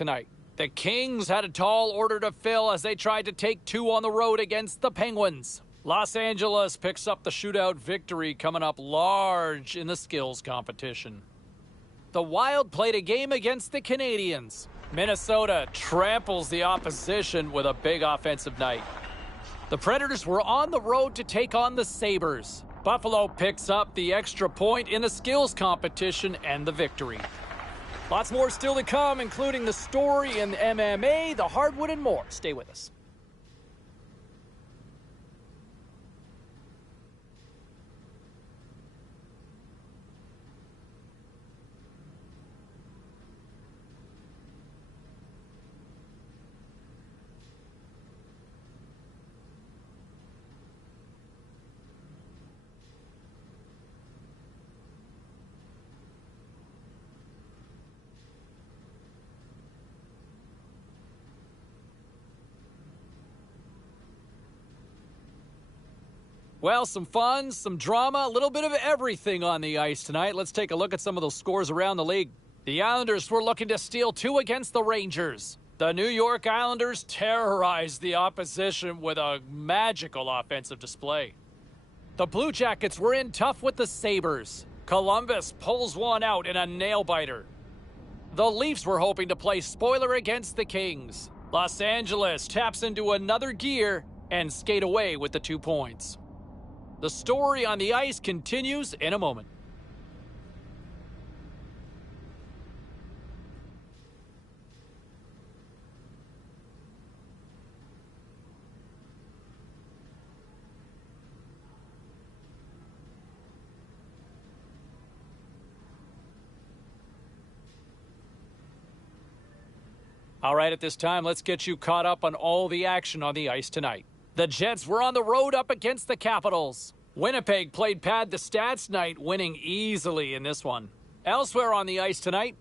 tonight. The Kings had a tall order to fill as they tried to take two on the road against the Penguins. Los Angeles picks up the shootout victory, coming up large in the skills competition. The Wild played a game against the Canadiens. Minnesota tramples the opposition with a big offensive night. The Predators were on the road to take on the Sabres. Buffalo picks up the extra point in the skills competition and the victory. Lots more still to come, including the story in MMA, the hardwood, and more. Stay with us. Well, some fun, some drama, a little bit of everything on the ice tonight. Let's take a look at some of those scores around the league. The Islanders were looking to steal two against the Rangers. The New York Islanders terrorized the opposition with a magical offensive display. The Blue Jackets were in tough with the Sabres. Columbus pulls one out in a nail-biter. The Leafs were hoping to play spoiler against the Kings. Los Angeles taps into another gear and skate away with the 2 points. The story on the ice continues in a moment. All right, at this time, let's get you caught up on all the action on the ice tonight. The Jets were on the road up against the Capitals. Winnipeg played pad the stats night, winning easily in this one. Elsewhere on the ice tonight,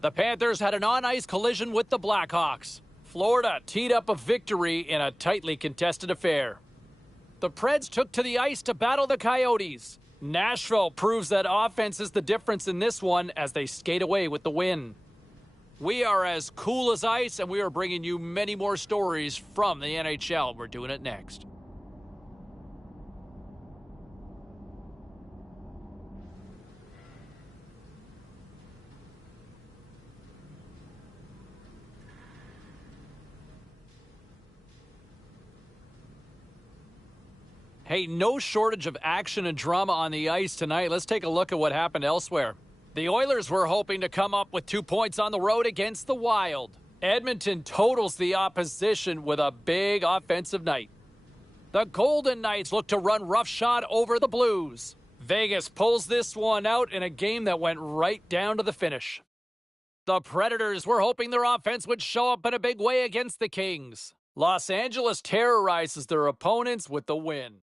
the Panthers had an on-ice collision with the Blackhawks. Florida teed up a victory in a tightly contested affair. The Preds took to the ice to battle the Coyotes. Nashville proves that offense is the difference in this one as they skate away with the win. We are as cool as ice, and we are bringing you many more stories from the NHL. We're doing it next. Hey, no shortage of action and drama on the ice tonight. Let's take a look at what happened elsewhere. The Oilers were hoping to come up with 2 points on the road against the Wild. Edmonton totals the opposition with a big offensive night. The Golden Knights look to run roughshod over the Blues. Vegas pulls this one out in a game that went right down to the finish. The Predators were hoping their offense would show up in a big way against the Kings. Los Angeles terrorizes their opponents with the win.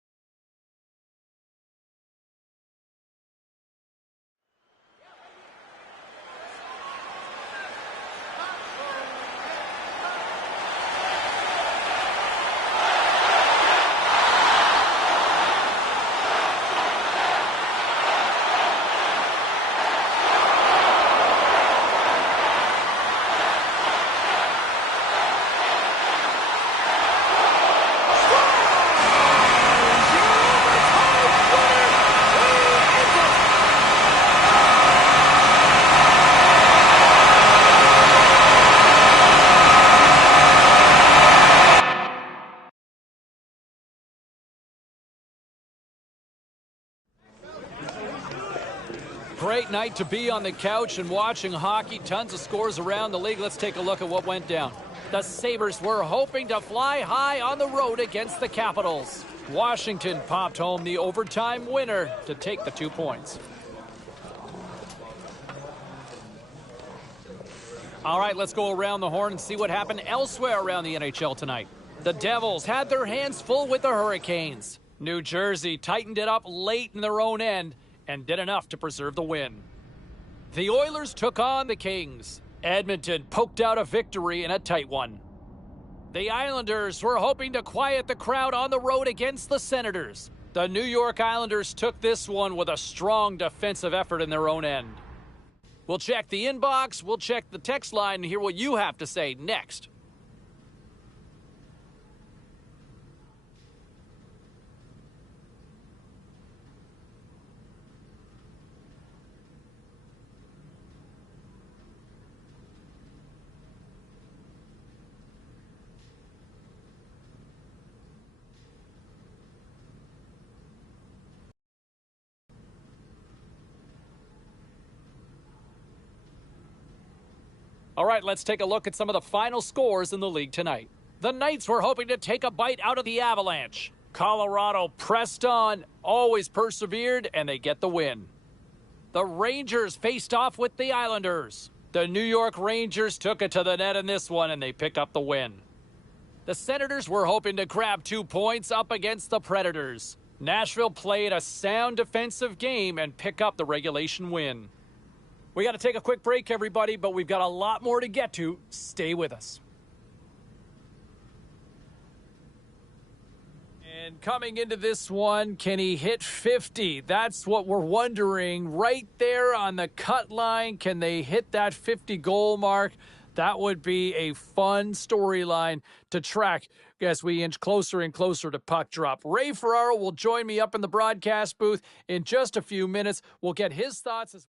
Great night to be on the couch and watching hockey. Tons of scores around the league. Let's take a look at what went down. The Sabres were hoping to fly high on the road against the Capitals. Washington popped home the overtime winner to take the 2 points. All right, let's go around the horn and see what happened elsewhere around the NHL tonight. The Devils had their hands full with the Hurricanes. New Jersey tightened it up late in their own end and did enough to preserve the win. The Oilers took on the Kings. Edmonton poked out a victory in a tight one. The Islanders were hoping to quiet the crowd on the road against the Senators. The New York Islanders took this one with a strong defensive effort in their own end. We'll check the inbox, we'll check the text line, and hear what you have to say next. All right, let's take a look at some of the final scores in the league tonight. The Knights were hoping to take a bite out of the Avalanche. Colorado pressed on, always persevered, and they get the win. The Rangers faced off with the Islanders. The New York Rangers took it to the net in this one, and they pick up the win. The Senators were hoping to grab 2 points up against the Predators. Nashville played a sound defensive game and pick up the regulation win. We got to take a quick break, everybody, but we've got a lot more to get to. Stay with us. And coming into this one, can he hit 50? That's what we're wondering. Right there on the cut line, can they hit that 50-goal mark? That would be a fun storyline to track as we inch closer and closer to puck drop. Ray Ferraro will join me up in the broadcast booth in just a few minutes. We'll get his thoughts as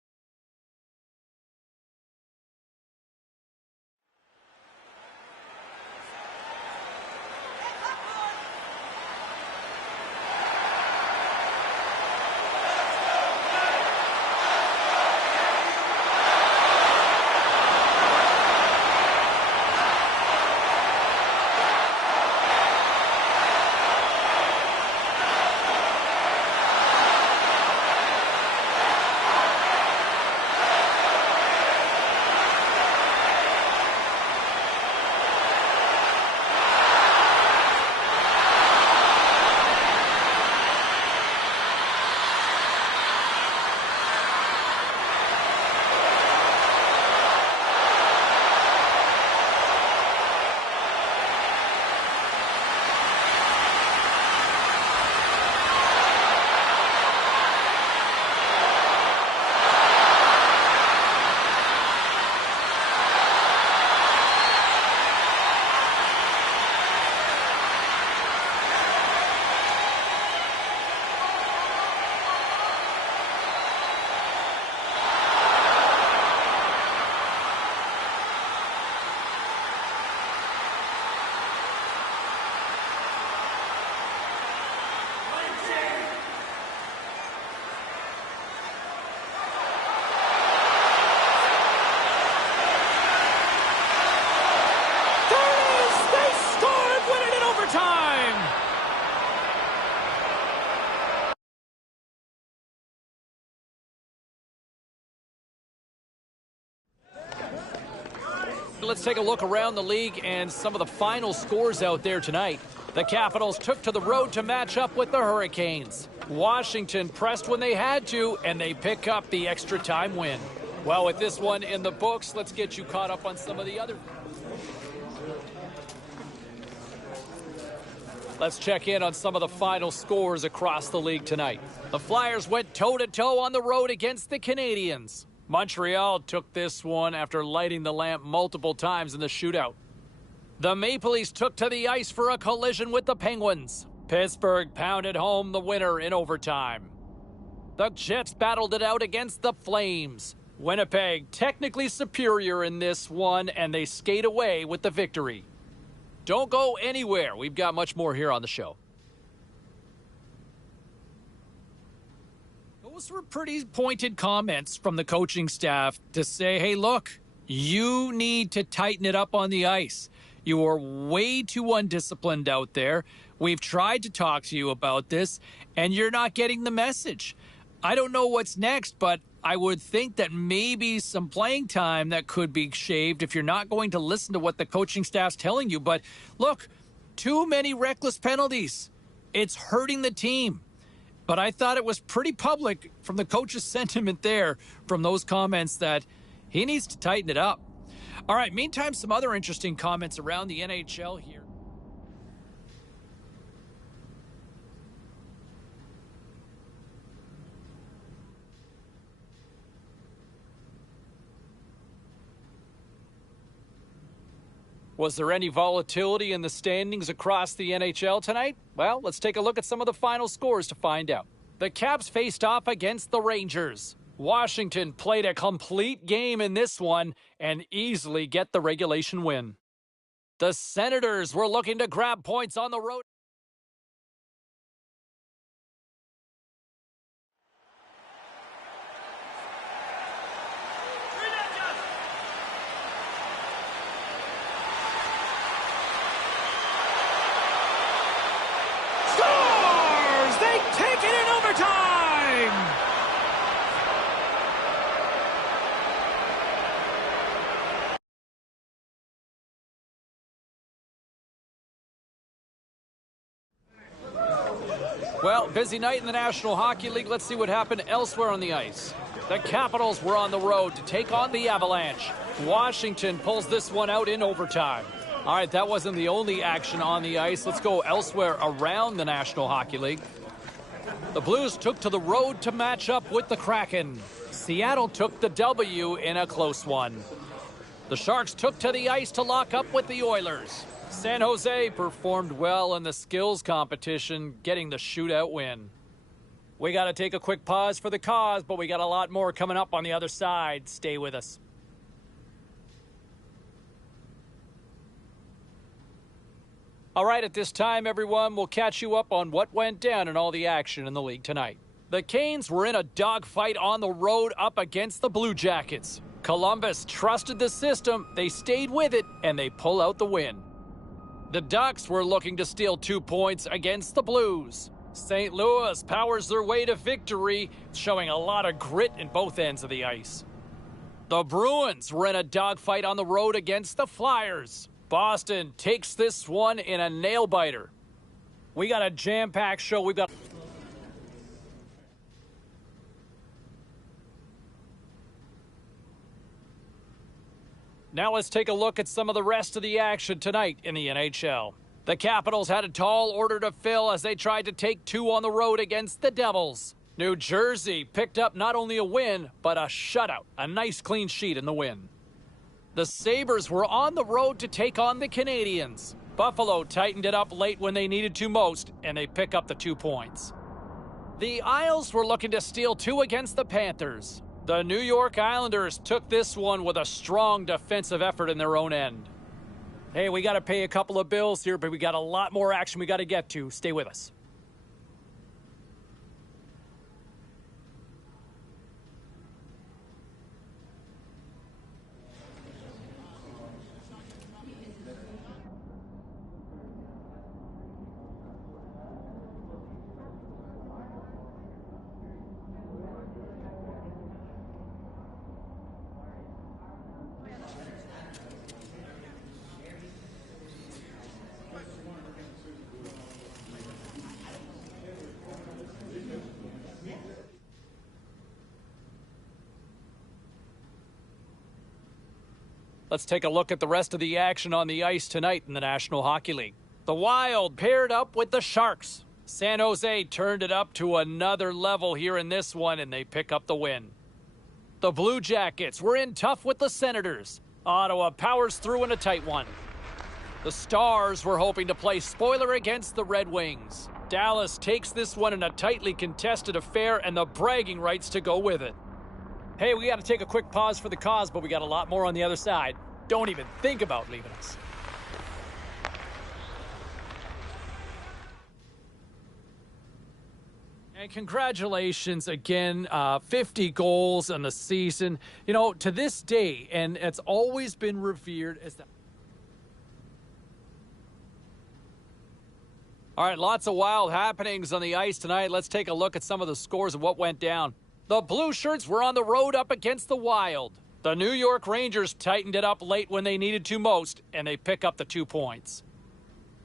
let's take a look around the league and some of the final scores out there tonight. The Capitals took to the road to match up with the Hurricanes. Washington pressed when they had to, and they pick up the extra time win. Well, with this one in the books, let's get you caught up on some of the other. Let's check in on some of the final scores across the league tonight. The Flyers went toe-to-toe on the road against the Canadiens. Montreal took this one after lighting the lamp multiple times in the shootout. The Maple Leafs took to the ice for a collision with the Penguins. Pittsburgh pounded home the winner in overtime. The Jets battled it out against the Flames. Winnipeg technically superior in this one, and they skate away with the victory. Don't go anywhere. We've got much more here on the show. Those were pretty pointed comments from the coaching staff to say, hey, look, you need to tighten it up on the ice. You are way too undisciplined out there. We've tried to talk to you about this, and you're not getting the message. I don't know what's next, but I would think that maybe some playing time that could be shaved if you're not going to listen to what the coaching staff's telling you. But look, too many reckless penalties. It's hurting the team. But I thought it was pretty public from the coach's sentiment there, from those comments, that he needs to tighten it up. All right, meantime, some other interesting comments around the NHL here. Was there any volatility in the standings across the NHL tonight? Well, let's take a look at some of the final scores to find out. The Caps faced off against the Rangers. Washington played a complete game in this one and easily get the regulation win. The Senators were looking to grab points on the road. Scores! They take it in overtime! Well, busy night in the National Hockey League. Let's see what happened elsewhere on the ice. The Capitals were on the road to take on the Avalanche. Washington pulls this one out in overtime. All right, that wasn't the only action on the ice. Let's go elsewhere around the National Hockey League. The Blues took to the road to match up with the Kraken. Seattle took the W in a close one. The Sharks took to the ice to lock up with the Oilers. San Jose performed well in the skills competition, getting the shootout win. We got to take a quick pause for the cause, but we got a lot more coming up on the other side. Stay with us. All right, at this time, everyone, we'll catch you up on what went down in all the action in the league tonight. The Canes were in a dogfight on the road up against the Blue Jackets. Columbus trusted the system, they stayed with it, and they pull out the win. The Ducks were looking to steal 2 points against the Blues. St. Louis powers their way to victory, showing a lot of grit in both ends of the ice. The Bruins were in a dogfight on the road against the Flyers. Boston takes this one in a nail-biter. We got a jam-packed show. We've got... Now let's take a look at some of the rest of the action tonight in the NHL. The Capitals had a tall order to fill as they tried to take 2 on the road against the Devils. New Jersey picked up not only a win, but a shutout. A nice clean sheet in the win. The Sabres were on the road to take on the Canadiens. Buffalo tightened it up late when they needed to most, and they pick up the 2 points. The Isles were looking to steal 2 against the Panthers. The New York Islanders took this one with a strong defensive effort in their own end. Hey, we got to pay a couple of bills here, but we got a lot more action we got to get to. Stay with us. Let's take a look at the rest of the action on the ice tonight in the National Hockey League. The Wild paired up with the Sharks. San Jose turned it up to another level here in this one, and they pick up the win. The Blue Jackets were in tough with the Senators. Ottawa powers through in a tight one. The Stars were hoping to play spoiler against the Red Wings. Dallas takes this one in a tightly contested affair and the bragging rights to go with it. Hey, we got to take a quick pause for the cause, but we got a lot more on the other side. Don't even think about leaving us. And congratulations again, 50 goals in the season. You know, to this day, and it's always been revered as that. All right, lots of wild happenings on the ice tonight. Let's take a look at some of the scores of what went down. The Blue Shirts were on the road up against the Wild. The New York Rangers tightened it up late when they needed to most, and they pick up the 2 points.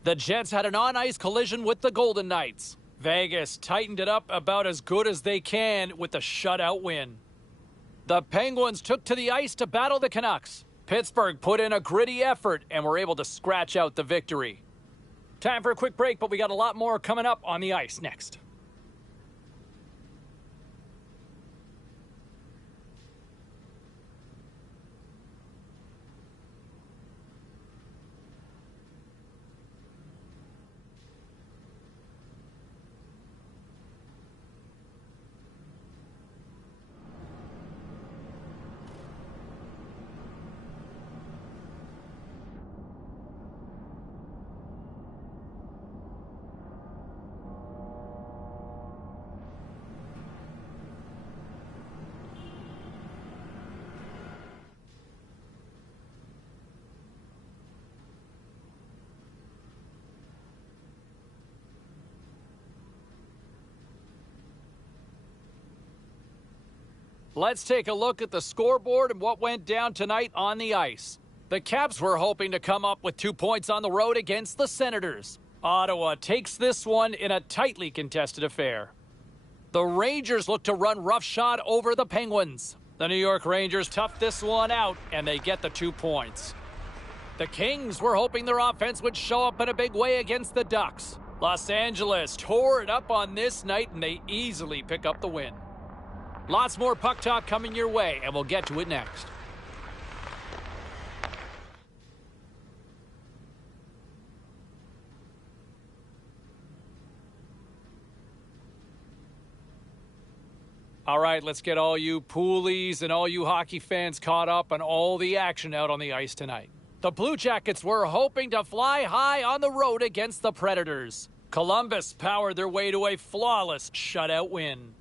The Jets had an on-ice collision with the Golden Knights. Vegas tightened it up about as good as they can with the shutout win. The Penguins took to the ice to battle the Canucks. Pittsburgh put in a gritty effort and were able to scratch out the victory. Time for a quick break, but we got a lot more coming up on the ice next. Let's take a look at the scoreboard and what went down tonight on the ice. The Caps were hoping to come up with 2 points on the road against the Senators. Ottawa takes this one in a tightly contested affair. The Rangers look to run roughshod over the Penguins. The New York Rangers tough this one out, and they get the 2 points. The Kings were hoping their offense would show up in a big way against the Ducks. Los Angeles tore it up on this night, and they easily pick up the win. Lots more puck talk coming your way, and we'll get to it next. All right, let's get all you poolies and all you hockey fans caught up on all the action out on the ice tonight. The Blue Jackets were hoping to fly high on the road against the Predators. Columbus powered their way to a flawless shutout win.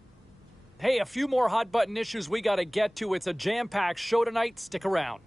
Hey, a few more hot-button issues we got to get to. It's a jam-packed show tonight. Stick around.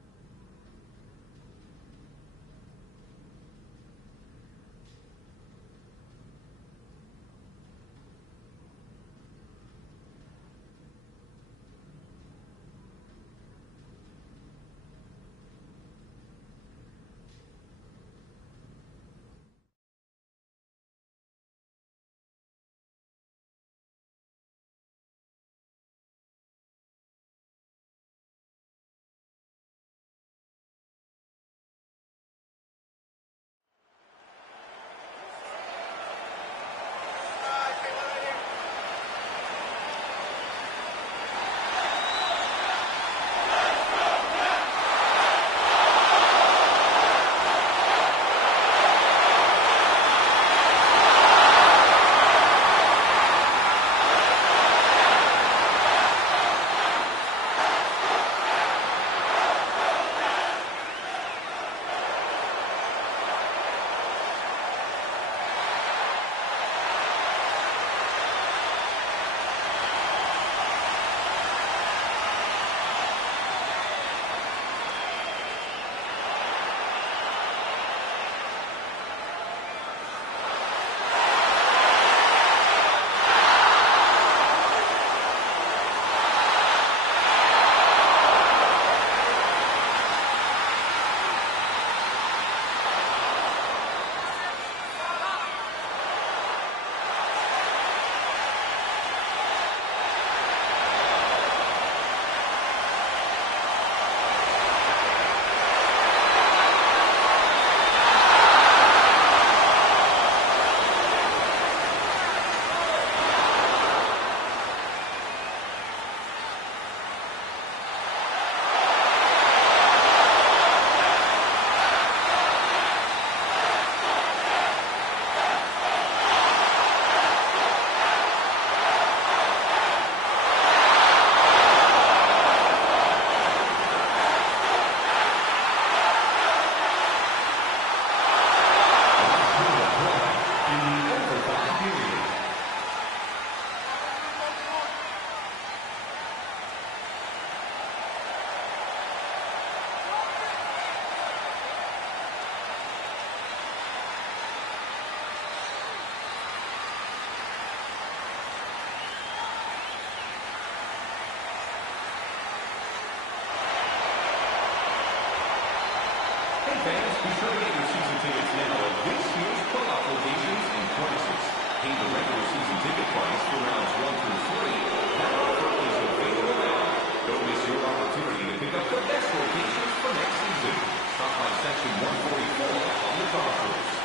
Fans, be sure to get your season tickets now at this year's playoff locations and prices. Pay the regular season ticket price for rounds 1 through 3. That offer is available now. Don't miss your opportunity to pick up the best locations for next season. Stop by section 144 on the concourse.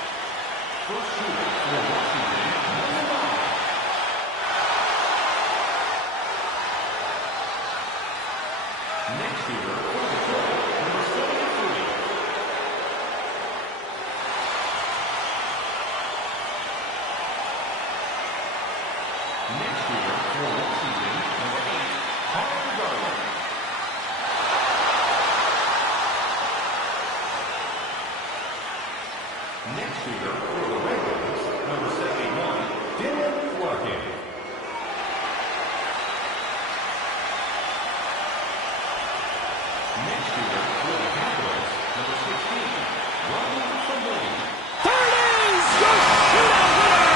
First shooter for Washington, number 5. Next shooter for Detroit, number 73. Next shooter for Washington, number 8, Pagonis. Next shooter for the Red Wings, number 71, Larkin. Next shooter for the Capitals, number 16, Pagonis. There it is! Your shootout winner!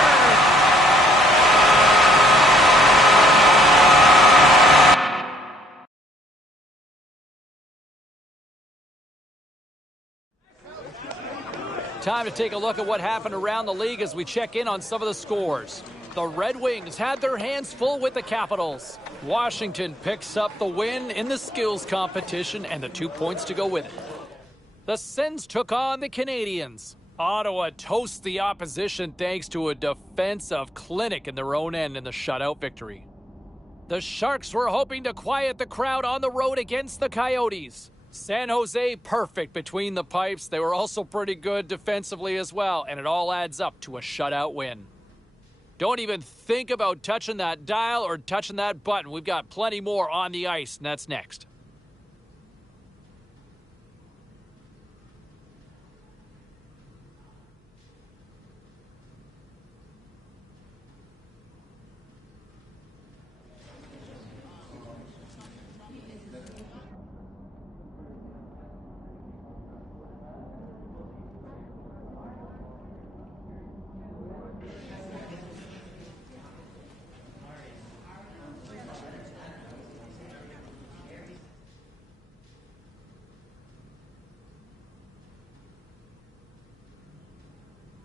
Time to take a look at what happened around the league as we check in on some of the scores. The Red Wings had their hands full with the Capitals. Washington picks up the win in the skills competition and the 2 points to go with it. The Sens took on the Canadiens. Ottawa toasts the opposition thanks to a defensive clinic in their own end in the shutout victory. The Sharks were hoping to quiet the crowd on the road against the Coyotes. San Jose perfect between the pipes. They were also pretty good defensively as well, and it all adds up to a shutout win. Don't even think about touching that dial or touching that button. We've got plenty more on the ice, and that's next.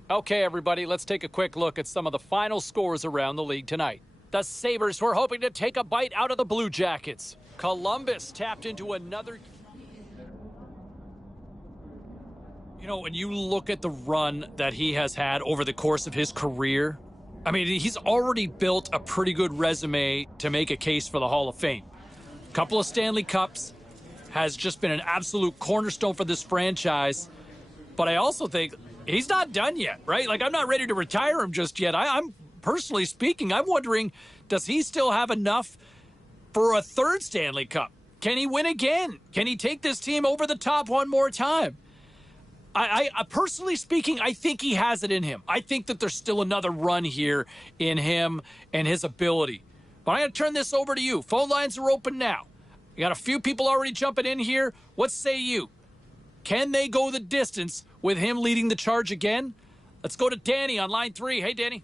Okay, everybody, let's take a quick look at some of the final scores around the league tonight. The Sabres were hoping to take a bite out of the Blue Jackets. Columbus tapped into another... You know, when you look at the run that he has had over the course of his career, I mean, he's already built a pretty good resume to make a case for the Hall of Fame. Couple of Stanley Cups, has just been an absolute cornerstone for this franchise. But I also think he's not done yet, right? Like, I'm not ready to retire him just yet. I'm personally speaking, I'm wondering, does he still have enough for a third Stanley Cup? Can he win again? Can he take this team over the top one more time? I personally speaking, I think he has it in him. I think that there's still another run here in him and his ability. But I'm going to turn this over to you. Phone lines are open now. You got a few people already jumping in here. What say you? Can they go the distance with him leading the charge again? Let's go to Danny on line 3. Hey, Danny.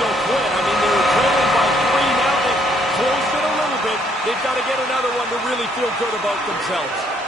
they'll quit. I mean, they were trailing by 3. Now they've closed it a little bit. They've got to get another one to really feel good about themselves.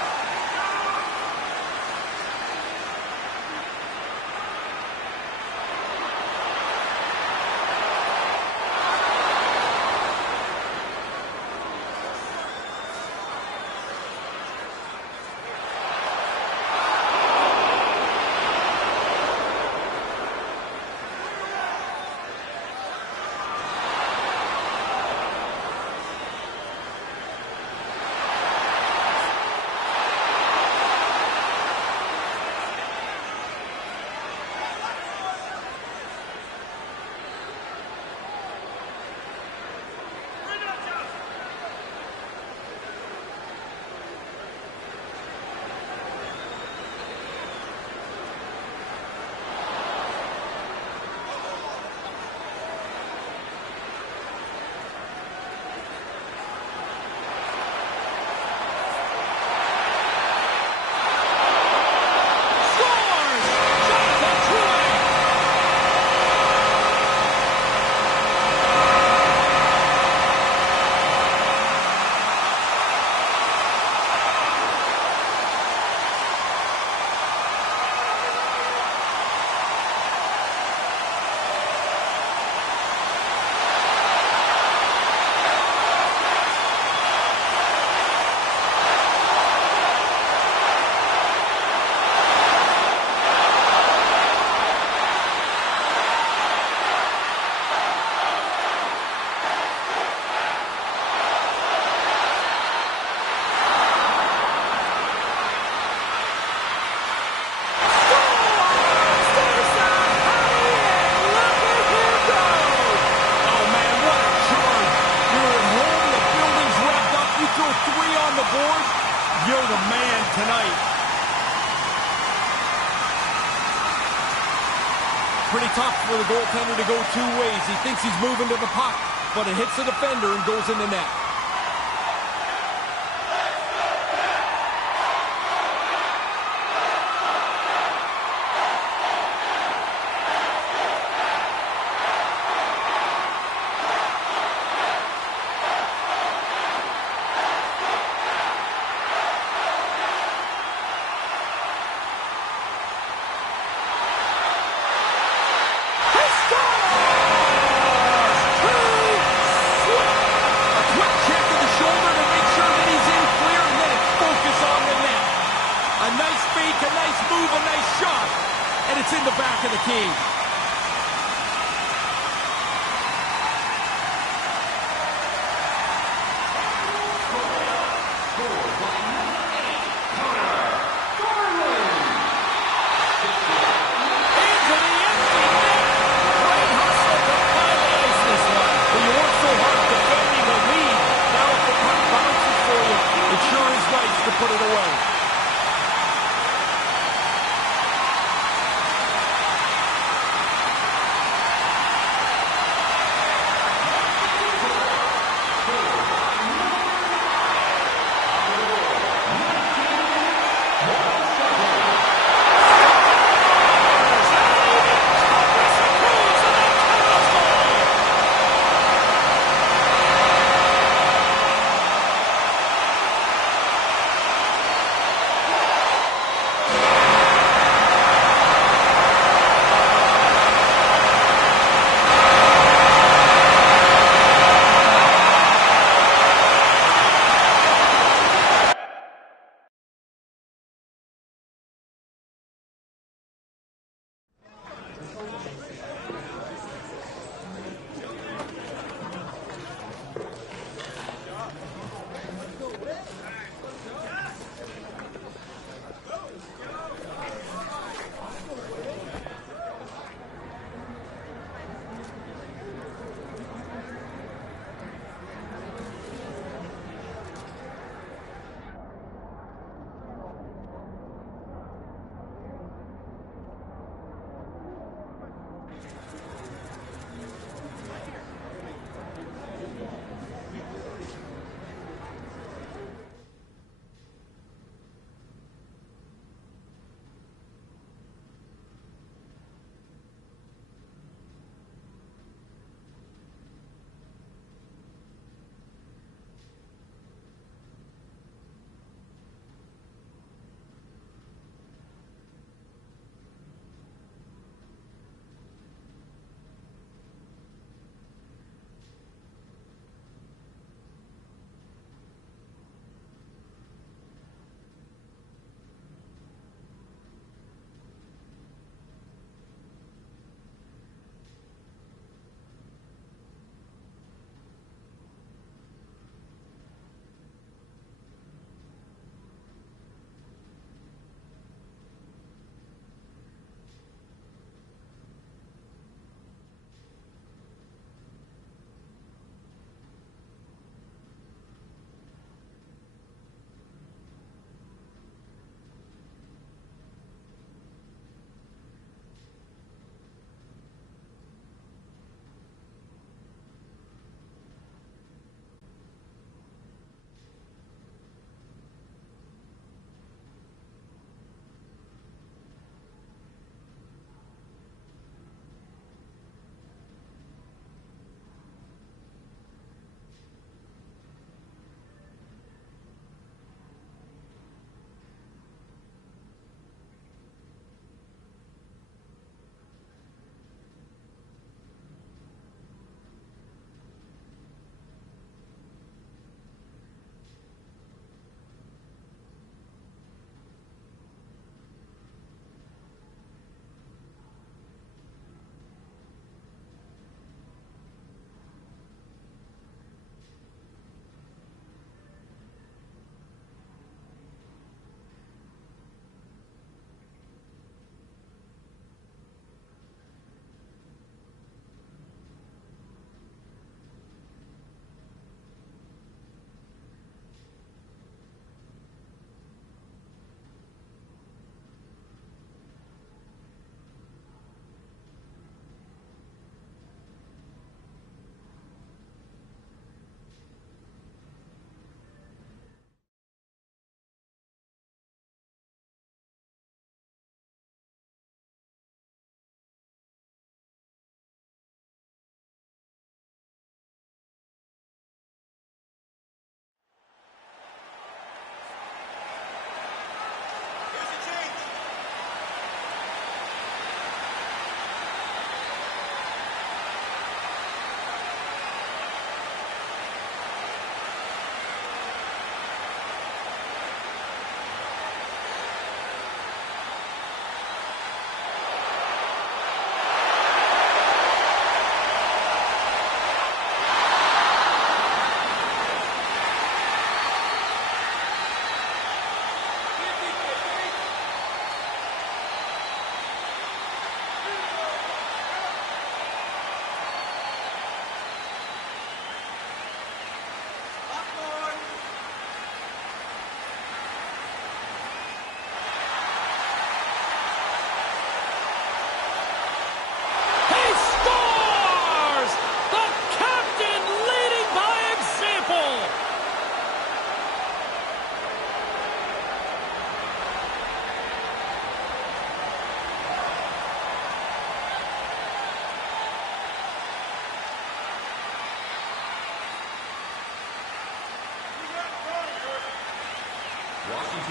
You're the man tonight. Pretty tough for the goaltender to go 2 ways. He thinks he's moving to the puck, but it hits the defender and goes in the net. In the back of the key. Put it away.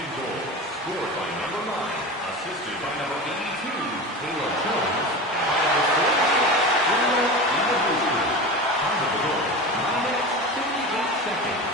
Captain goal, scored by number 9, assisted by number 82, Caleb Jones, and by number 46, Julio Iwabuchi. Time of the goal, 9 minutes, 58 seconds.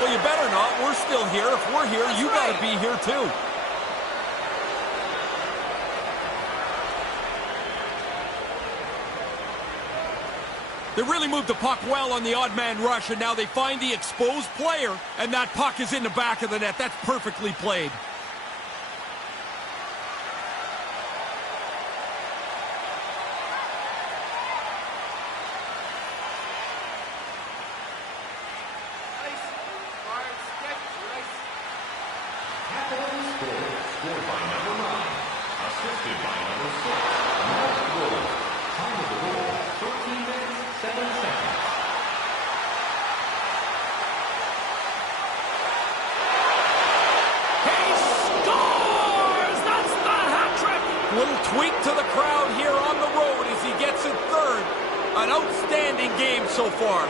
Well, you better not. We're still here. If we're here, you got to be here too. They really moved the puck well on the odd man rush, and now they find the exposed player, and that puck is in the back of the net. That's perfectly played. Pagonis scored by number 9, assisted by number 6, Mark Gold. Time of the goal, 13 minutes, 7 seconds. He scores! That's the hat trick! Little tweak to the crowd here on the road as he gets it third. An outstanding game so far.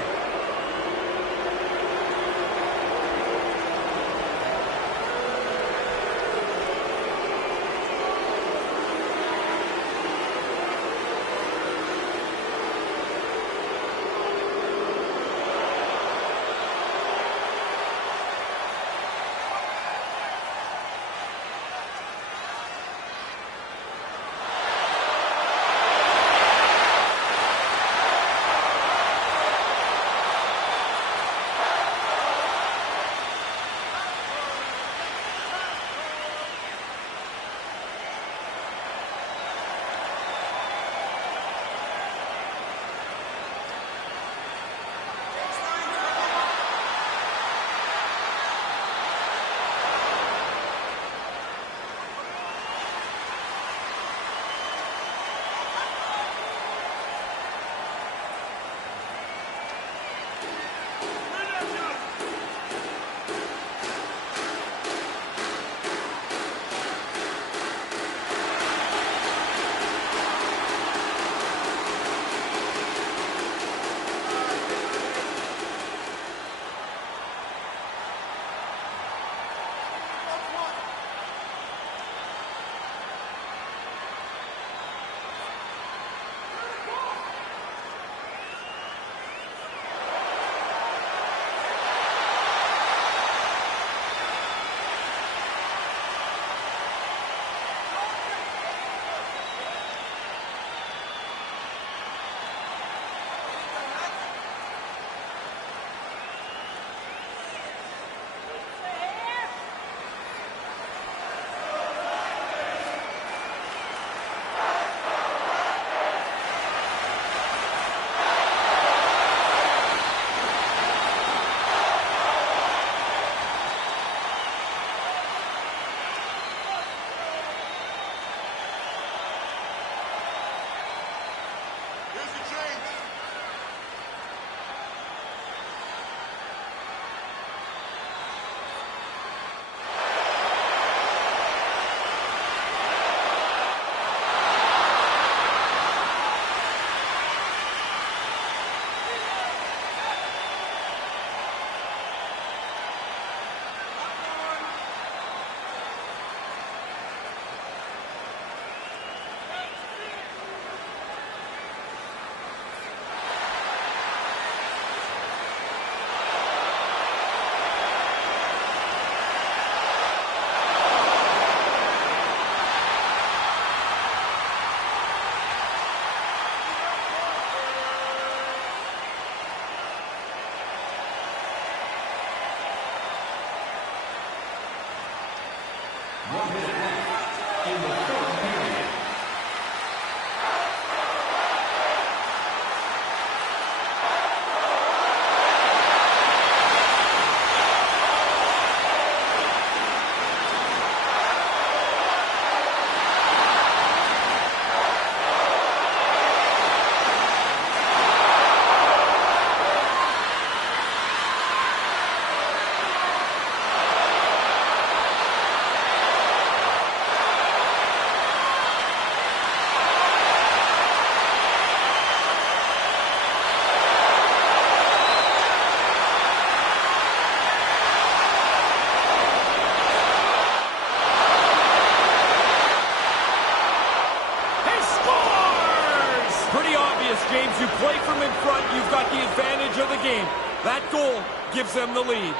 James, you play from in front, you've got the advantage of the game. That goal gives them the lead.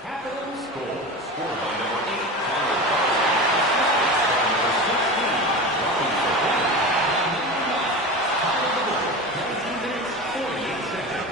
Capitals goal scored by number 8, Connor Buxton. Assistance by number 16, Robbie Fabella. And number 9, time of the goal, 19 minutes, 48 seconds.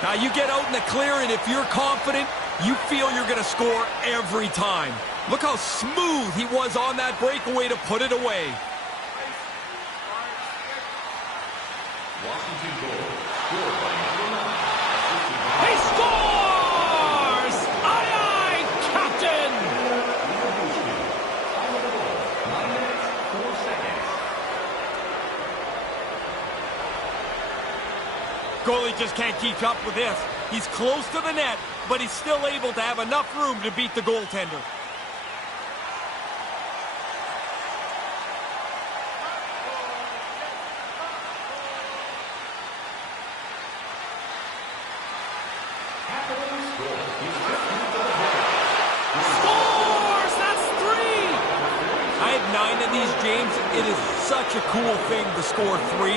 Now you get out in the clear, and if you're confident, you feel you're going to score every time. Look how smooth he was on that breakaway to put it away. Washington goal, scored by number 9. Assisted by He scores! Aye, aye, Captain! Time of the goal, 9 minutes, 4 seconds. Goalie just can't keep up with this. He's close to the net, but he's still able to have enough room to beat the goaltender. Pagonis goal, his 15th of the game. Scores! That's 3! I had 9 of these, James. It is such a cool thing to score 3.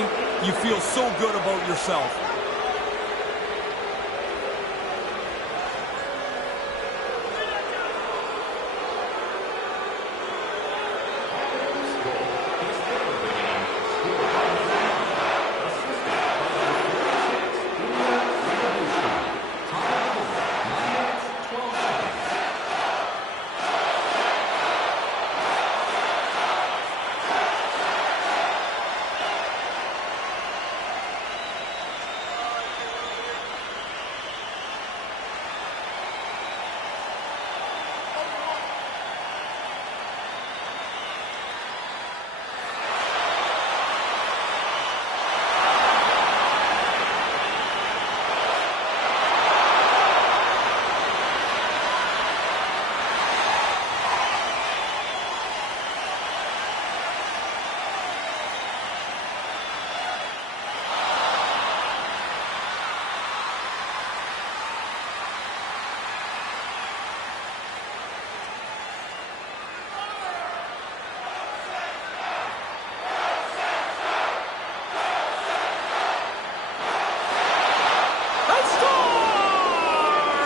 You feel so good about yourself. Pagonis goal, his 3rd of the game. Scored by number 9. Assisted by number 46. Time of the goal, 9 minutes, 12 seconds. They score!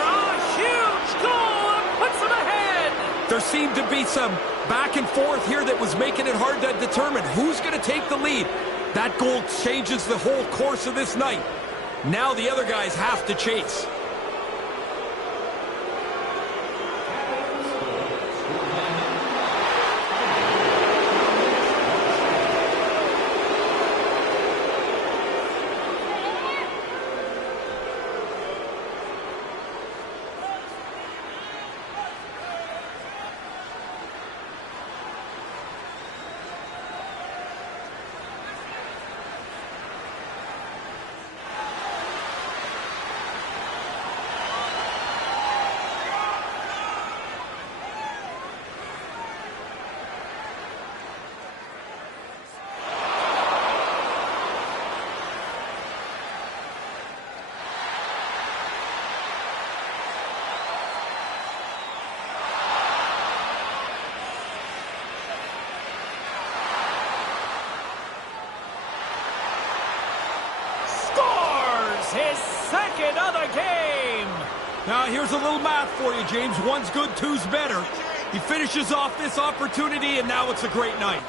A huge goal that puts them ahead! There seemed to be some back and forth here that was making it hard to determine who's going to take the lead. That goal changes the whole course of this night. Now the other guys have to chase. Scores his 2nd of the game! Now here's a little math for you, James. One's good, two's better. He finishes off this opportunity, and now it's a great night.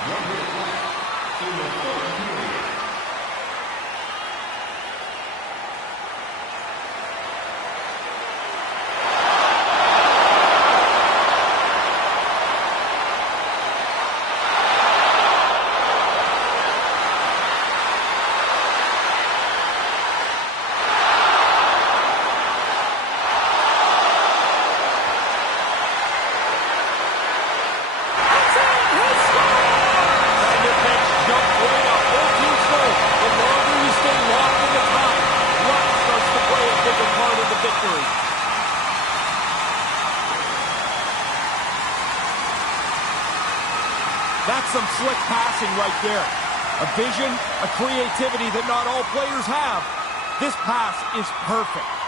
1 minute left in the third period. That's some slick passing right there. A vision, a creativity that not all players have. This pass is perfect.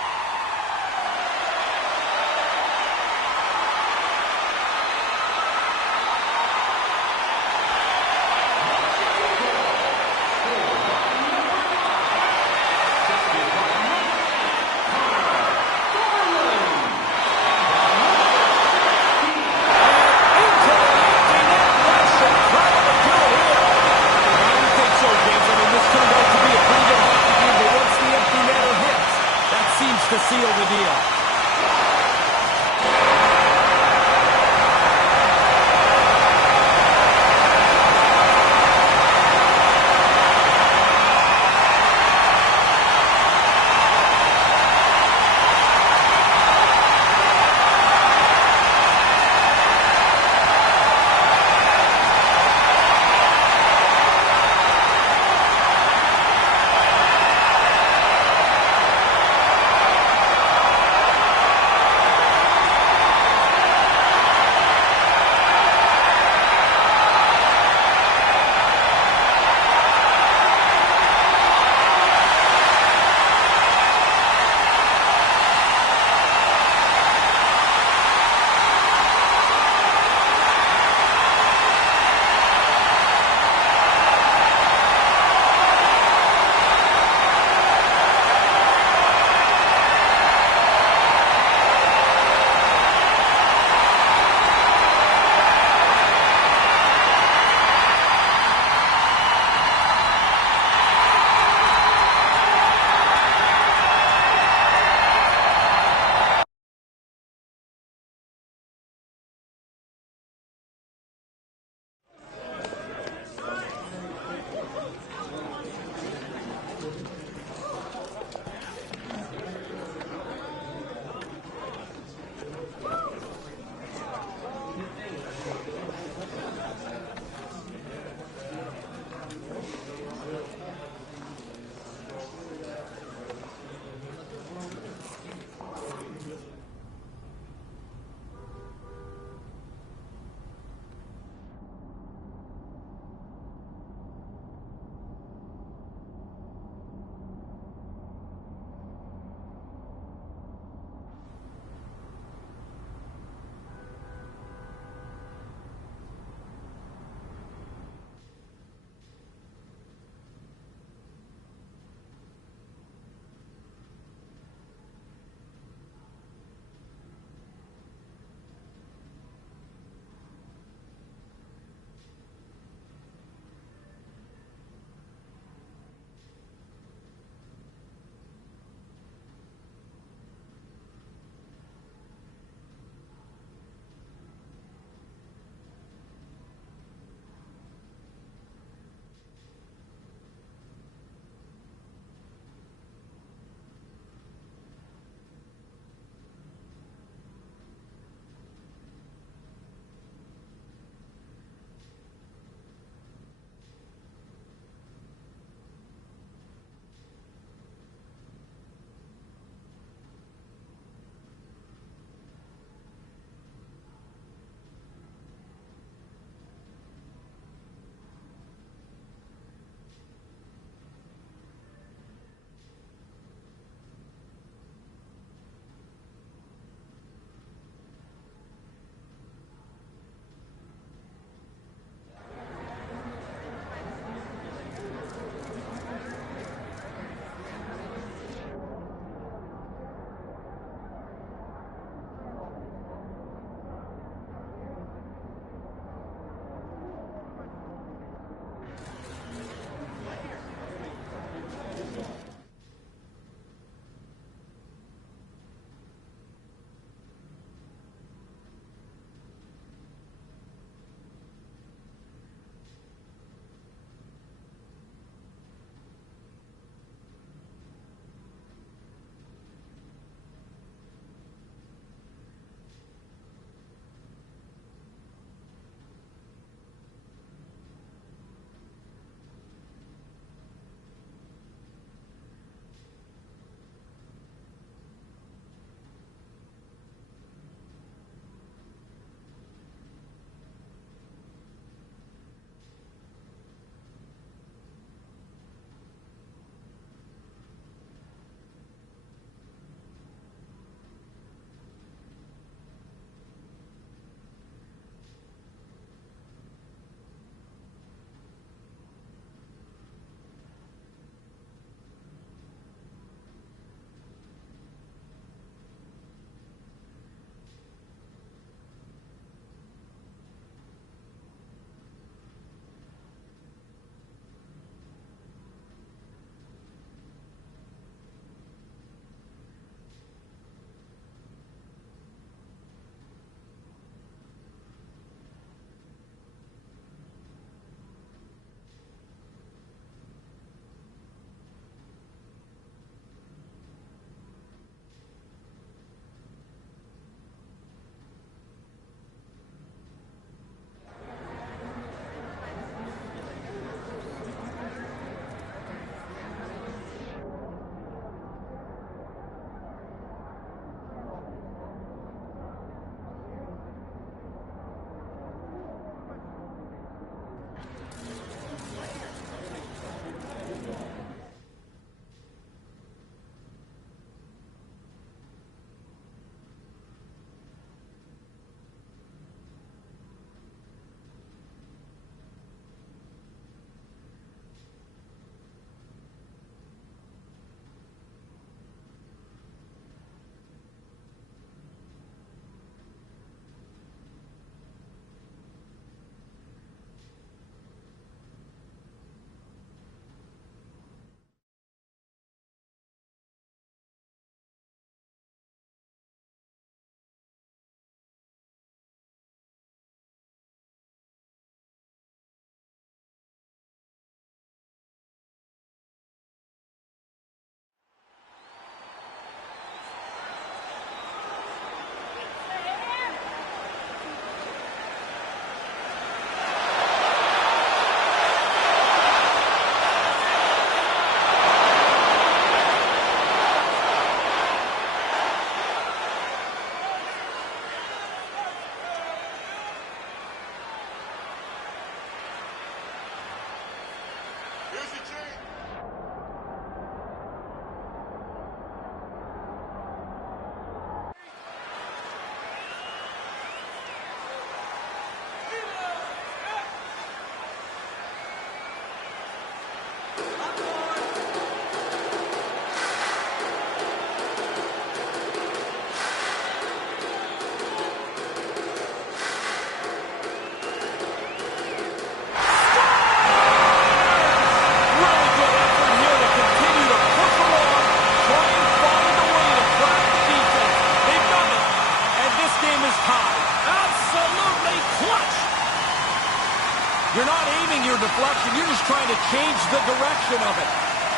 You're not aiming your deflection, you're just trying to change the direction of it.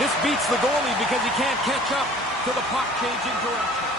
This beats the goalie because he can't catch up to the puck changing direction.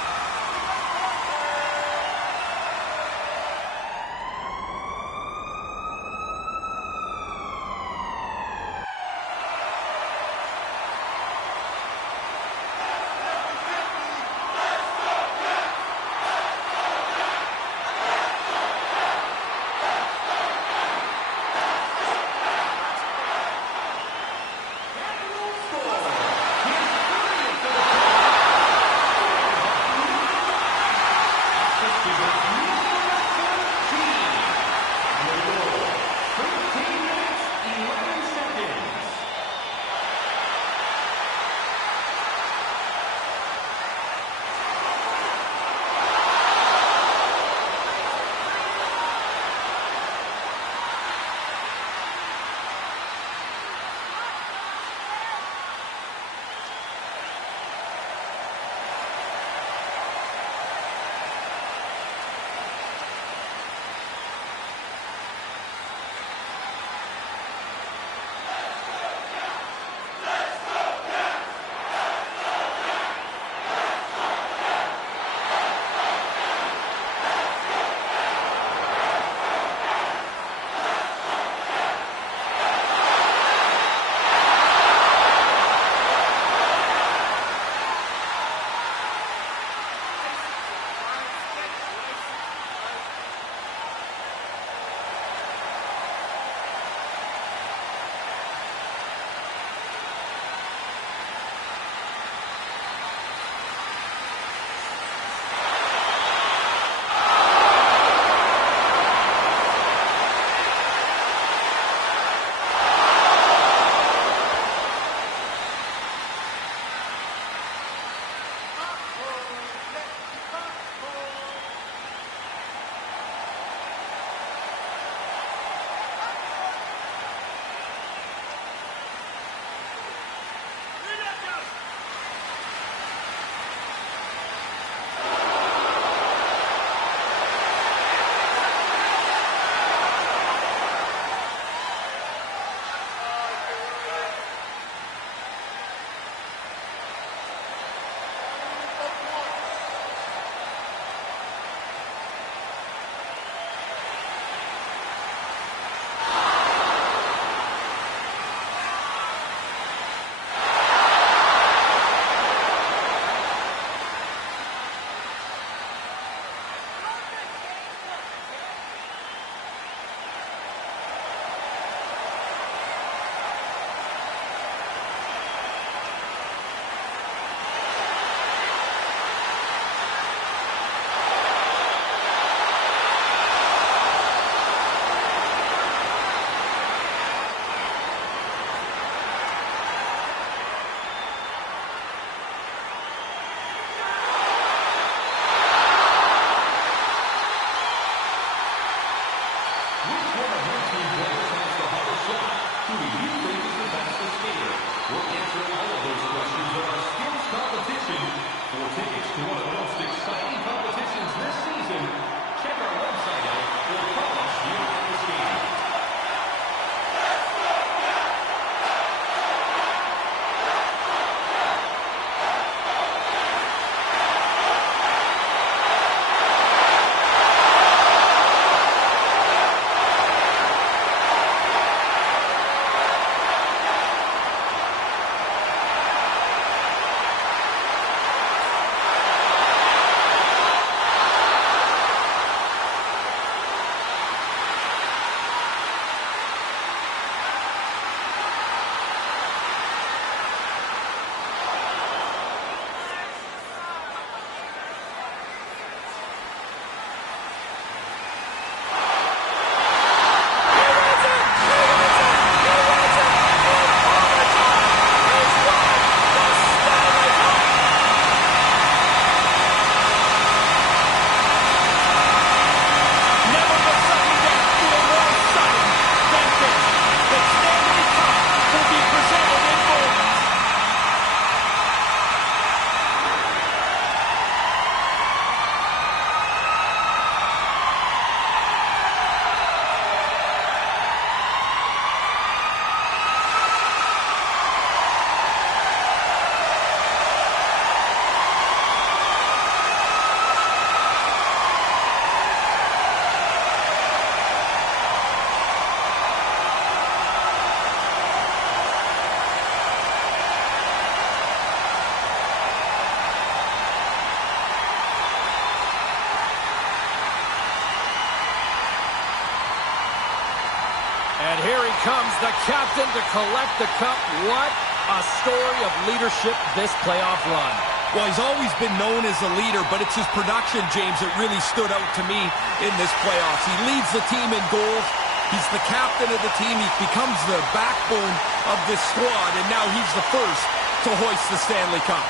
And here he comes, the captain, to collect the cup. What a story of leadership this playoff run. Well, he's always been known as a leader, but it's his production, James, that really stood out to me in this playoffs. He leads the team in goals. He's the captain of the team. He becomes the backbone of this squad, and now he's the first to hoist the Stanley Cup.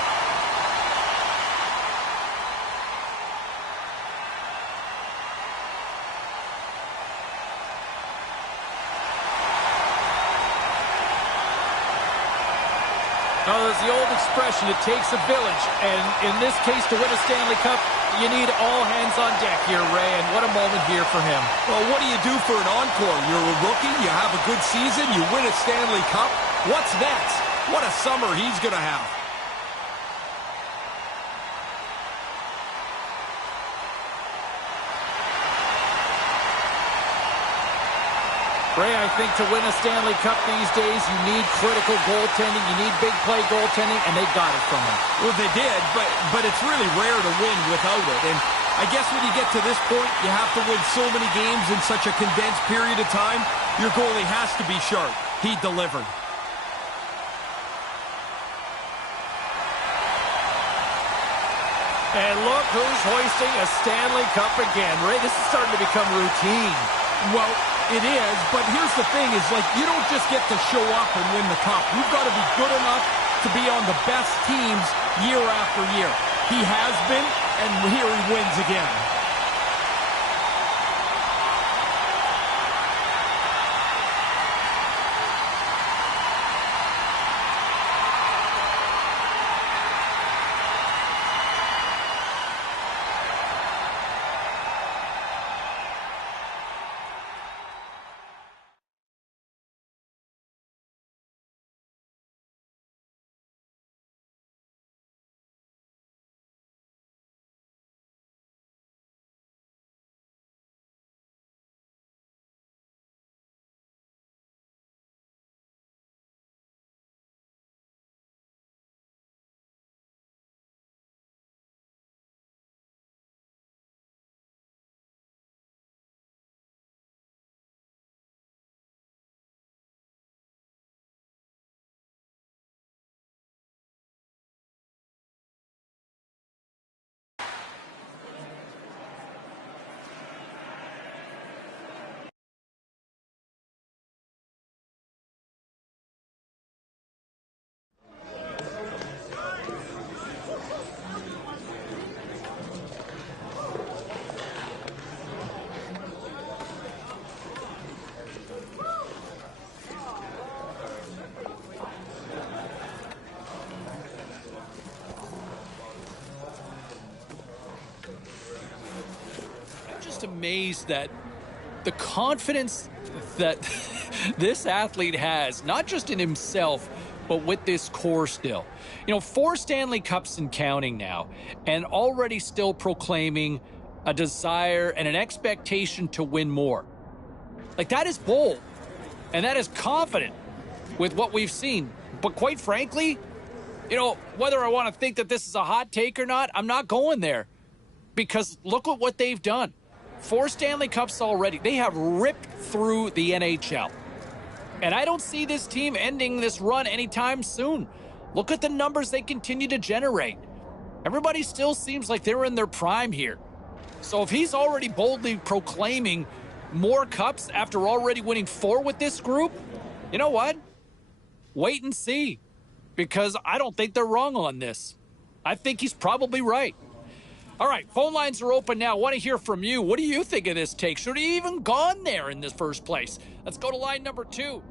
Now, there's the old expression, it takes a village. And in this case, to win a Stanley Cup, you need all hands on deck here, Ray. And what a moment here for him. Well, what do you do for an encore? You're a rookie, you have a good season, you win a Stanley Cup. What's next? What a summer he's going to have. Ray, I think to win a Stanley Cup these days, you need critical goaltending, you need big play goaltending, and they got it from him. Well, they did, but it's really rare to win without it. And I guess when you get to this point, you have to win so many games in such a condensed period of time, your goalie has to be sharp. He delivered. And look who's hoisting a Stanley Cup again. Ray, this is starting to become routine. Well, it is, but here's the thing is, like, you don't just get to show up and win the cup. You've got to be good enough to be on the best teams year after year. He has been, and here he wins again. Amazed that the confidence that this athlete has, not just in himself, but with this core still. You know, 4 Stanley Cups and counting now, and already still proclaiming a desire and an expectation to win more. Like, that is bold, and that is confident with what we've seen. But quite frankly, you know, whether I want to think that this is a hot take or not, I'm not going there. Because look at what they've done. 4 Stanley Cups already. They have ripped through the NHL. And I don't see this team ending this run anytime soon. Look at the numbers they continue to generate. Everybody still seems like they're in their prime here. So if he's already boldly proclaiming more cups after already winning 4 with this group, you know what? Wait and see. Because I don't think they're wrong on this. I think he's probably right. All right, phone lines are open now. I want to hear from you. What do you think of this take? Should he even gone there in the first place? Let's go to line number 2.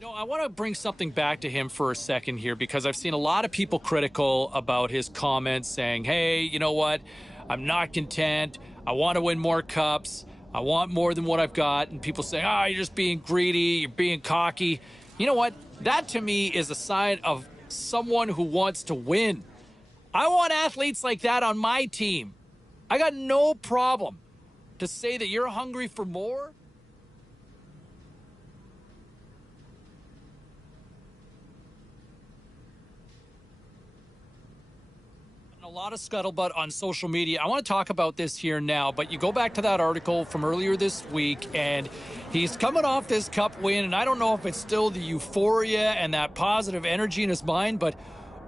No, I want to bring something back to him for a second here because I've seen a lot of people critical about his comments saying, hey, you know what? I'm not content. I want to win more cups. I want more than what I've got. And people say, oh, you're just being greedy. You're being cocky. You know what? That to me is a sign of someone who wants to win. I want athletes like that on my team. I got no problem to say that you're hungry for more? A lot of scuttlebutt on social media. I want to talk about this here now, but you go back to that article from earlier this week, and he's coming off this cup win, and I don't know if it's still the euphoria and that positive energy in his mind, but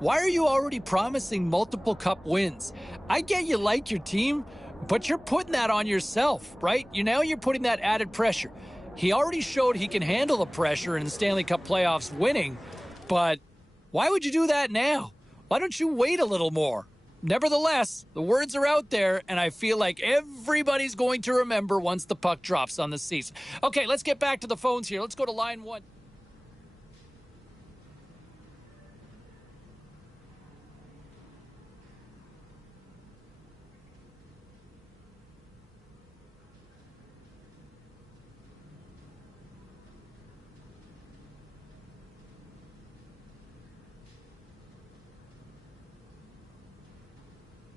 why are you already promising multiple cup wins? I get you like your team, but you're putting that on yourself, right? You're putting that added pressure. He already showed he can handle the pressure in the Stanley Cup playoffs winning, but why would you do that now? Why don't you wait a little more? Nevertheless, the words are out there, and I feel like everybody's going to remember once the puck drops on the season. Okay, let's get back to the phones here. Let's go to line 1.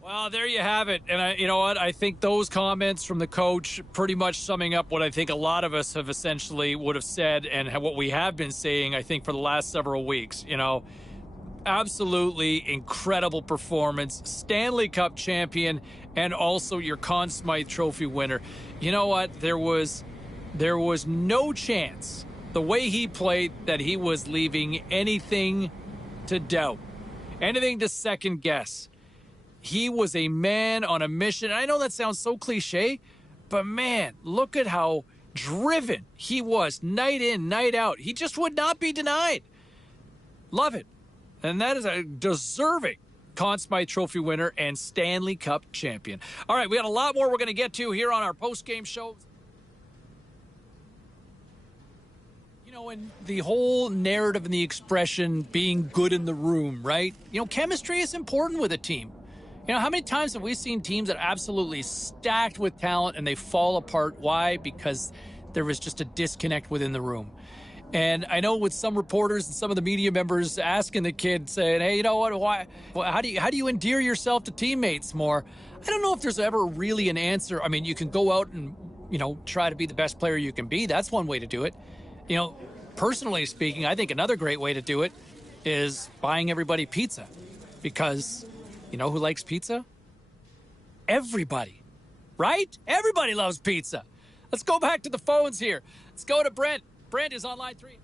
Well, there you have it. And you know what? I think those comments from the coach pretty much summing up what I think a lot of us have essentially would have said and what we have been saying, I think, for the last several weeks. Absolutely incredible performance. Stanley Cup champion and also your Conn Smythe Trophy winner. You know what? There was no chance, the way he played, that he was leaving anything to doubt, anything to second guess. He was a man on a mission. I know that sounds so cliche, but man, look at how driven he was night in, night out. He just would not be denied. Love it. And that is a deserving Conn Smythe Trophy winner and Stanley Cup champion. All right, we got a lot more we're going to get to here on our post-game show. And the whole narrative and the expression being good in the room, right? Chemistry is important with a team. How many times have we seen teams that are absolutely stacked with talent and they fall apart? Why? Because there was just a disconnect within the room. And I know with some reporters and some of the media members asking the kid, saying, hey, you know what, why? Well, how do you endear yourself to teammates more? I don't know if there's ever really an answer. I mean, you can go out and, try to be the best player you can be. That's one way to do it. Personally speaking, I think another great way to do it is buying everybody pizza. Because you know who likes pizza? Everybody, right? Everybody loves pizza. Let's go back to the phones here. Let's go to Brent. Brent is on line 3.